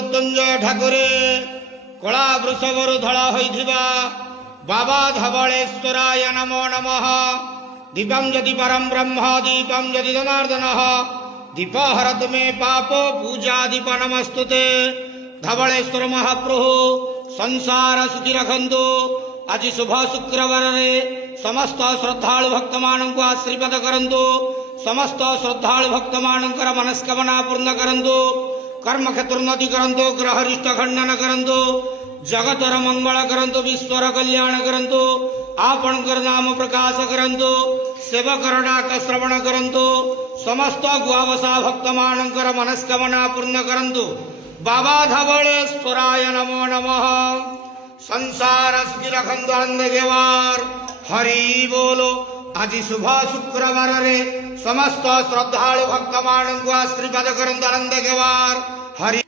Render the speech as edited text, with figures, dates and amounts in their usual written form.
मृत्युंजय ठाकुरे कला वृषभरु धड़ा होइथिबा बाबा धवलेश्वराय नमो नमः। दीपं यदि परम ब्रह्म दीपं यदि जनार्दनः दीप हरतु मे पापो पूजा दीप नमस्तुते। धवलेश्वर महाप्रभु संसार सुखी रखंतु। आज शुभ शुक्रवार रे समस्त श्रद्धालु भक्त मानक आशीर्वाद करंतु। समस्त श्रद्धालु भक्त मानकर मनस्कामना पूर्ण करंतु। कर्म क्षेत्र उन्नति करंतु। ग्रहरिष्ट खंडन करंतु। जगतर मंगल करंतु। विश्वर कल्याण करंतु। आपणकर नाम प्रकाश करंतु। सेवकर डाक श्रवण करंतु। समस्त गुआवसा भक्त मानकर मनस्कामना पूर्ण करंतु। बाबा धवलेश्वराय नमो नमः। संसार सुखी रखंतु आनंद गेवार हरि बोलो। आज शुभ शुक्रवार रे समस्त श्रद्धालु भक्त मानक आशीर्वाद करंतु आनंद गेवार हरि।